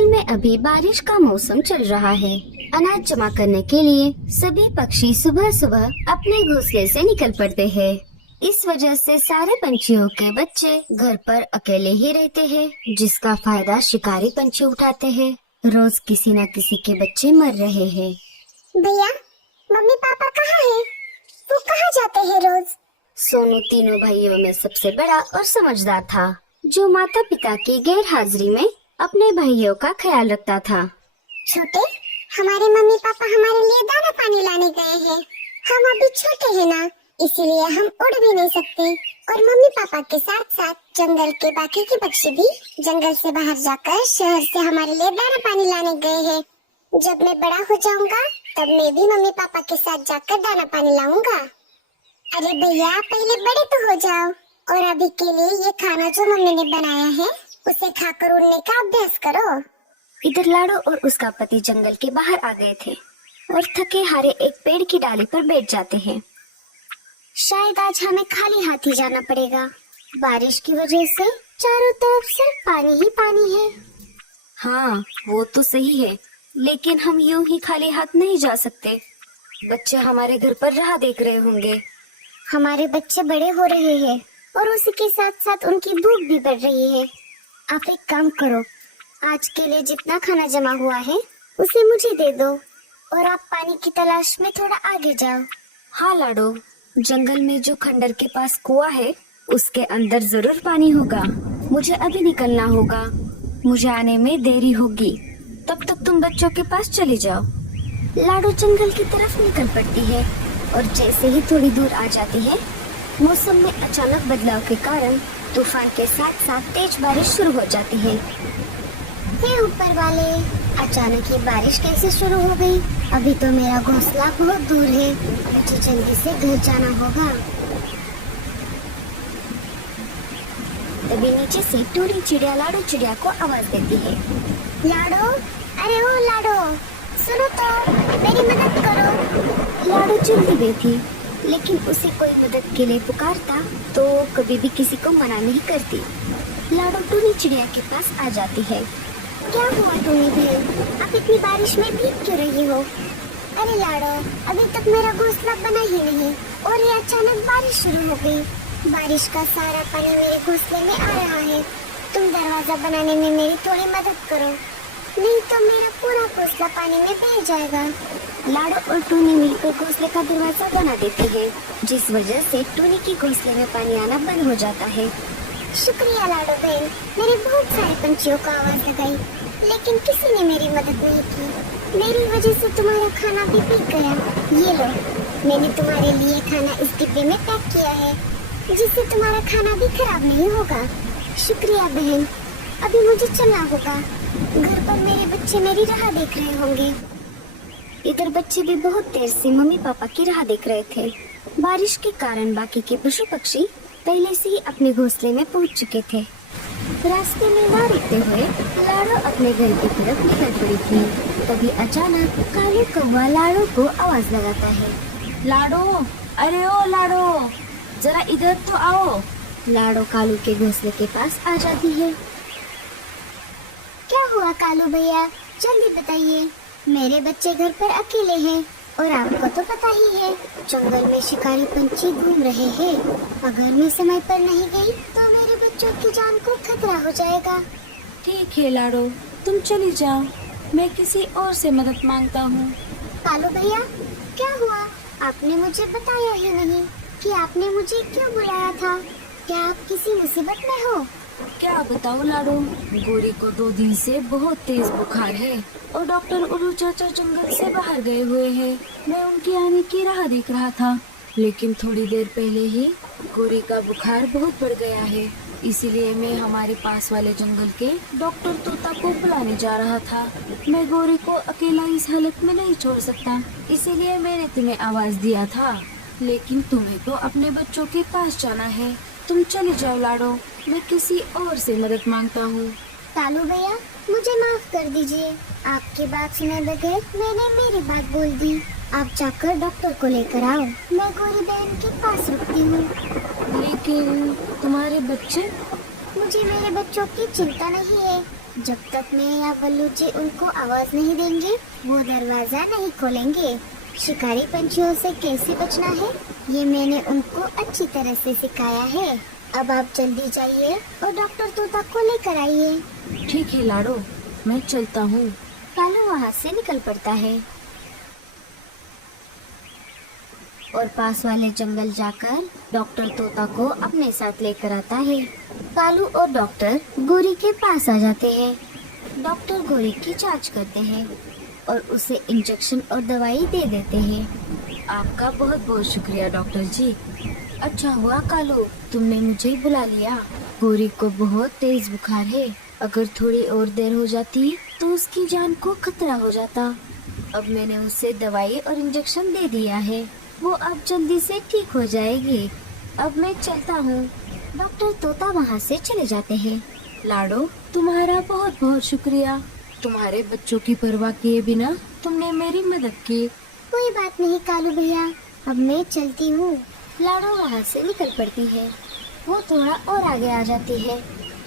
जंगल में अभी बारिश का मौसम चल रहा है। अनाज जमा करने के लिए सभी पक्षी सुबह सुबह अपने घोंसले से निकल पड़ते हैं। इस वजह से सारे पंछियों के बच्चे घर पर अकेले ही रहते हैं, जिसका फायदा शिकारी पंछी उठाते हैं। रोज किसी न किसी के बच्चे मर रहे हैं। भैया, मम्मी पापा कहाँ हैं? वो कहाँ जाते हैं रोज? सोनू तीनों भाइयों में सबसे बड़ा और समझदार था, जो माता पिता की गैर हाजिरी में अपने भाइयों का ख्याल रखता था। छोटे, हमारे मम्मी पापा हमारे लिए दाना पानी लाने गए हैं। हम अभी छोटे हैं ना, इसीलिए हम उड़ भी नहीं सकते। और मम्मी पापा के साथ साथ जंगल के बाकी के पक्षी भी जंगल से बाहर जाकर शहर से हमारे लिए दाना पानी लाने गए हैं। जब मैं बड़ा हो जाऊंगा तब मैं भी मम्मी पापा के साथ जाकर दाना पानी लाऊंगा। अरे भैया, पहले बड़े तो हो जाओ और अभी के लिए ये खाना जो मम्मी ने बनाया है उसे खाकर उड़ने का अभ्यास करो। इधर लाडो और उसका पति जंगल के बाहर आ गए थे और थके हारे एक पेड़ की डाली पर बैठ जाते हैं। शायद आज हमें खाली हाथ ही जाना पड़ेगा। बारिश की वजह से चारों तरफ सिर्फ पानी ही पानी है। हाँ, वो तो सही है, लेकिन हम यूं ही खाली हाथ नहीं जा सकते। बच्चे हमारे घर पर राह देख रहे होंगे। हमारे बच्चे बड़े हो रहे हैं और उसी के साथ साथ उनकी भूख भी बढ़ रही है। आप एक काम करो, आज के लिए जितना खाना जमा हुआ है उसे मुझे दे दो और आप पानी की तलाश में थोड़ा आगे जाओ। हाँ लाडो, जंगल में जो खंडर के पास कुआं है उसके अंदर जरूर पानी होगा। मुझे अभी निकलना होगा, मुझे आने में देरी होगी। तब तक तुम बच्चों के पास चले जाओ। लाडो जंगल की तरफ निकल पड़ती है और जैसे ही थोड़ी दूर आ जाती है, मौसम में अचानक बदलाव के कारण तूफान के साथ साथ तेज बारिश शुरू हो जाती है। हे ऊपर वाले, अचानक ही बारिश कैसे शुरू हो गई? अभी तो मेरा घोंसला बहुत दूर है, मुझे जल्दी से घर जाना होगा। तभी नीचे से टूनी चिड़िया लाडो चिड़िया को आवाज देती है। लाडो, अरे ओ लाडो, सुनो तो, मेरी मदद करो। लाडो चिढ़ती हुई थी, लेकिन उसे कोई मदद के लिए पुकारता तो कभी भी किसी को मना नहीं करती। लाडो टूनी चिड़िया के पास आ जाती है। क्या हुआ टूनी बहन, आप इतनी बारिश में भीग क्यों रही हो? अरे लाडो, अभी तक मेरा घोंसला बना ही नहीं और ये अचानक बारिश शुरू हो गई। बारिश का सारा पानी मेरे घोंसले में आ रहा है। तुम दरवाजा बनाने में मेरी थोड़ी मदद करो, नहीं तो मेरा पूरा घोंसला पानी में बह जाएगा। लाडो और टूनी मिलकर घोंसले का दरवाजा बना देते हैं, जिस वजह से टूनी की घोंसले में पानी आना बंद हो जाता है। शुक्रिया लाडो बहन, मैंने बहुत सारे पंछियों को आवाज लगाई, लेकिन किसी ने मेरी मदद नहीं की। मेरी वजह से तुम्हारा खाना भी बिक गया। ये लो, मैंने तुम्हारे लिए खाना इस डिब्बे में पैक किया है, जिससे तुम्हारा खाना भी खराब नहीं होगा। शुक्रिया बहन, अभी मुझे चलना होगा। घर पर मेरे बच्चे मेरी राह देख रहे होंगे। इधर बच्चे भी बहुत देर से मम्मी पापा की राह देख रहे थे। बारिश के कारण बाकी के पशु पक्षी पहले से ही अपने घोंसले में पहुंच चुके थे। रास्ते में ना रुकते हुए लाडो अपने घर की तरफ निकल पड़ी थी। तभी अचानक कालू कौवा लाडो को आवाज लगाता है। लाडो, अरे ओ लाडो, जरा इधर तो आओ। लाडो कालू के घोंसले के पास आ जाती है। क्या हुआ कालू भैया, जल्दी बताइए। मेरे बच्चे घर पर अकेले हैं और आपको तो पता ही है, जंगल में शिकारी पंछी घूम रहे हैं। अगर मैं समय पर नहीं गई तो मेरे बच्चों की जान को खतरा हो जाएगा। ठीक है लाडो, तुम चली जाओ, मैं किसी और से मदद मांगता हूँ। कालू भैया, क्या हुआ? आपने मुझे बताया ही नहीं कि आपने मुझे क्यों बुलाया था। क्या आप किसी मुसीबत में हो? क्या बताऊँ लाडो, गोरी को 2 दिन से बहुत तेज बुखार है और डॉक्टर उल्लू चाचा जंगल से बाहर गए हुए हैं। मैं उनके आने की राह देख रहा था, लेकिन थोड़ी देर पहले ही गोरी का बुखार बहुत बढ़ गया है। इसीलिए मैं हमारे पास वाले जंगल के डॉक्टर तोता को बुलाने जा रहा था। मैं गोरी को अकेला इस हालत में नहीं छोड़ सकता, इसीलिए मैंने तुम्हें आवाज दिया था। लेकिन तुम्हें तो अपने बच्चों के पास जाना है। तुम चले जाओ लाडो, मैं किसी और से मदद मांगता हूँ। कालू भैया, मुझे माफ कर दीजिए। आपकी बात सुने बगैर मैंने मेरी बात बोल दी। आप जाकर डॉक्टर को लेकर आओ, मैं गोरी बहन के पास रुकती हूँ। लेकिन तुम्हारे बच्चे? मुझे मेरे बच्चों की चिंता नहीं है। जब तक मैं या बल्लू जी उनको आवाज नहीं देंगे, वो दरवाजा नहीं खोलेंगे। शिकारी पंछियों से कैसे बचना है, ये मैंने उनको अच्छी तरह से सिखाया है। अब आप जल्दी जाइए और डॉक्टर तोता को लेकर आइए। ठीक है लाडो, मैं चलता हूँ। कालू वहाँ से निकल पड़ता है और पास वाले जंगल जाकर डॉक्टर तोता को अपने साथ लेकर आता है। कालू और डॉक्टर गोरी के पास आ जाते हैं। डॉक्टर गोरी की जांच करते हैं और उसे इंजेक्शन और दवाई दे देते हैं। आपका बहुत बहुत शुक्रिया डॉक्टर जी। अच्छा हुआ कालू, तुमने मुझे बुला लिया। गोरी को बहुत तेज बुखार है, अगर थोड़ी और देर हो जाती तो उसकी जान को खतरा हो जाता। अब मैंने उसे दवाई और इंजेक्शन दे दिया है, वो अब जल्दी से ठीक हो जाएगी। अब मैं चलता हूँ। डॉक्टर तोता वहाँ से चले जाते हैं। लाडो, तुम्हारा बहुत बहुत शुक्रिया। तुम्हारे बच्चों की परवाह किए बिना तुमने मेरी मदद की। कोई बात नहीं कालू भैया, अब मैं चलती हूँ। लाडो वहाँ से निकल पड़ती है। वो थोड़ा और आगे आ जाती है।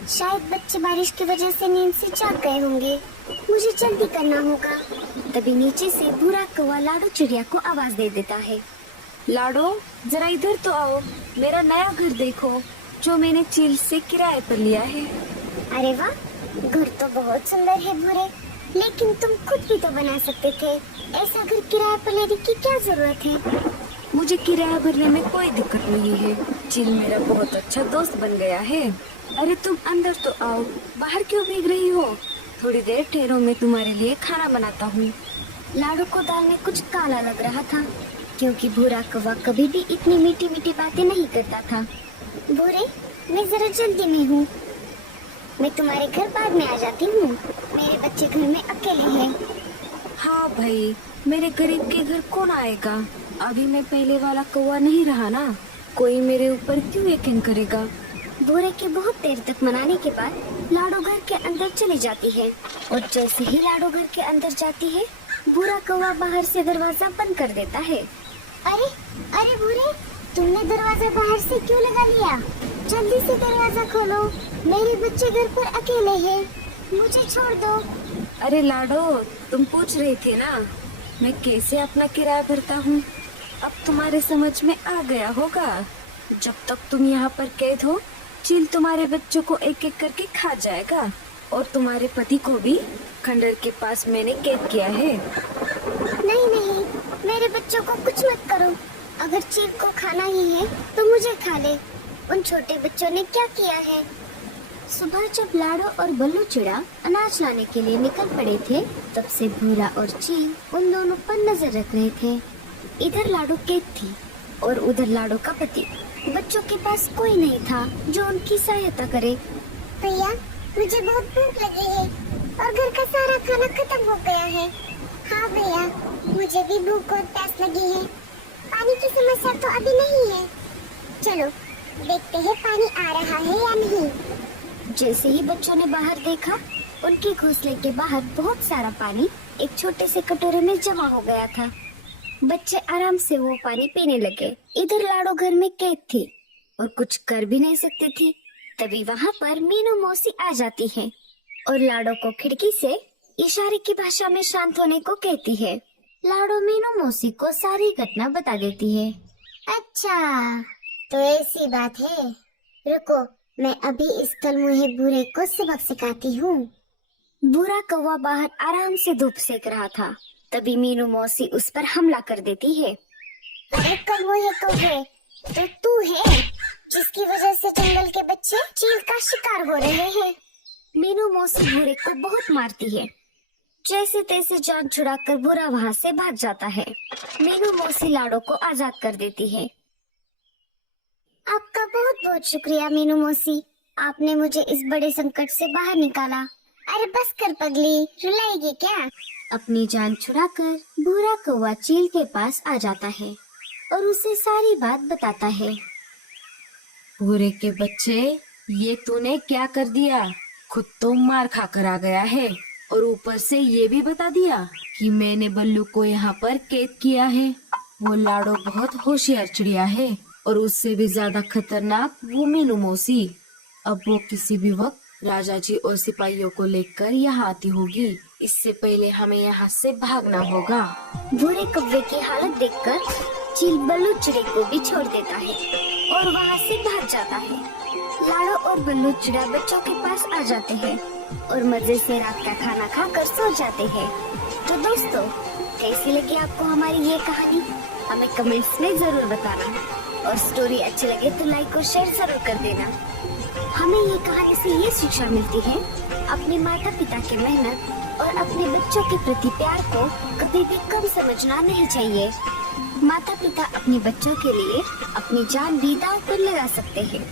शायद बच्चे बारिश की वजह से नींद से जाग गए होंगे, मुझे जल्दी करना होगा। तभी नीचे से भूरा कौवा लाडो चिड़िया को आवाज दे देता है। लाडो, जरा इधर तो आओ, मेरा नया घर देखो जो मैंने चील से किराए पर लिया है। अरे वाह, घर तो बहुत सुंदर है भूरे, लेकिन तुम खुद भी तो बना सकते थे। ऐसा घर किराए पर लेने की क्या जरूरत है? मुझे किराया भरने में कोई दिक्कत नहीं है। चील मेरा बहुत अच्छा दोस्त बन गया है। अरे तुम अंदर तो आओ, बाहर क्यों भीग रही हो? थोड़ी देर ठहरो, मैं तुम्हारे लिए खाना बनाता हूँ। लाडो को दाल में कुछ काला लग रहा था, क्योंकि भूरा कौवा कभी भी इतनी मीठी मीठी बातें नहीं करता था। भूरे, मैं जरा जल्दी में हूँ, मैं तुम्हारे घर बाद में आ जाती हूँ। मेरे बच्चे घर में अकेले हैं। हाँ भाई, मेरे गरीब के घर कौन आएगा? अभी मैं पहले वाला कौवा नहीं रहा ना, कोई मेरे ऊपर क्यों यकीन करेगा? भूरे के बहुत देर तक मनाने के बाद लाडो घर के अंदर चली जाती है और जैसे ही लाडो घर के अंदर जाती है, भूरा कौवा बाहर से दरवाजा बंद कर देता है। अरे अरे भूरे, तुमने दरवाजा बाहर से क्यों लगा लिया? जल्दी से दरवाजा खोलो, मेरे बच्चे घर पर अकेले हैं, मुझे छोड़ दो। अरे लाडो, तुम पूछ रही थी ना मैं कैसे अपना किराया भरता हूँ। अब तुम्हारे समझ में आ गया होगा। जब तक तुम यहाँ पर कैद हो, चील तुम्हारे बच्चों को एक एक करके खा जाएगा और तुम्हारे पति को भी खंडर के पास मैंने कैद किया है। नहीं नहीं, मेरे बच्चों को कुछ मत करो। अगर चील को खाना ही है तो मुझे खा ले। उन छोटे बच्चों ने क्या किया है? सुबह जब लाडो और बल्लू चिड़ा अनाज लाने के लिए निकल पड़े थे, तब से भूरा और चील उन दोनों पर नजर रख रहे थे। इधर लाडो कैद थी और उधर लाडो का पति। बच्चों के पास कोई नहीं था जो उनकी सहायता करे। भैया, मुझे बहुत भूख लगी है और घर का सारा खाना खत्म हो गया है। हाँ भैया, मुझे भी भूख और प्यास लगी है। पानी की समस्या तो अभी नहीं है। चलो देखते हैं पानी आ रहा है या नहीं। जैसे ही बच्चों ने बाहर देखा, उनके घोंसले के बाहर बहुत सारा पानी एक छोटे से कटोरे में जमा हो गया था। बच्चे आराम से वो पानी पीने लगे। इधर लाडो घर में कैद थी और कुछ कर भी नहीं सकती थी। तभी वहाँ पर मीनू मौसी आ जाती है और लाडो को खिड़की से इशारे की भाषा में शांत होने को कहती है। लाडो मीनू मौसी को सारी घटना बता देती है। अच्छा, तो ऐसी बात है। रुको, मैं अभी इस कलमुहे भूरे को सबक सिखाती हूँ। भूरा कौवा बाहर आराम से धूप सेक रहा था। तभी मीनू मौसी उस पर हमला कर देती है। अरे कलमुहे कौवे, तो तू है जिसकी वजह से जंगल के बच्चे चील का शिकार हो रहे हैं। मीनू मौसी भूरे को बहुत मारती है। जैसे तैसे जान छुड़ाकर भूरा वहाँ से भाग जाता है। मीनू मौसी लाडो को आजाद कर देती है। आपका बहुत बहुत शुक्रिया मीनू मौसी, आपने मुझे इस बड़े संकट से बाहर निकाला। अरे बस कर पगली, रुलाएगी क्या? अपनी जान छुड़ाकर भूरा कौवा चील के पास आ जाता है और उसे सारी बात बताता है। भूरे के बच्चे, ये तूने क्या कर दिया? खुद तो मार खा कर आ गया है और ऊपर से ये भी बता दिया कि मैंने बल्लू को यहाँ पर कैद किया है। वो लाडो बहुत होशियार चिड़िया है और उससे भी ज्यादा खतरनाक वो मीनू मौसी। अब वो किसी भी वक्त राजा जी और सिपाहियों को लेकर यहाँ आती होगी। इससे पहले हमें यहाँ से भागना होगा। बूढ़े कौवे की हालत देखकर चील बल्लू चिड़ी को भी छोड़ देता है और वहाँ से भाग जाता है। लाड़ो और बल्लू चिड़ा बच्चों के पास आ जाते हैं और मजे से रात का खाना खाकर सो जाते हैं। तो दोस्तों, कैसी लगी आपको हमारी ये कहानी? हमें कमेंट्स में जरूर बताना और स्टोरी अच्छी लगे तो लाइक और शेयर जरूर कर देना। हमें ये कहानी से ये शिक्षा मिलती है, अपने माता पिता की मेहनत और अपने बच्चों के प्रति प्यार को कभी भी कम समझना नहीं चाहिए। माता पिता अपने बच्चों के लिए अपनी जान भी दांव पर लगा सकते हैं।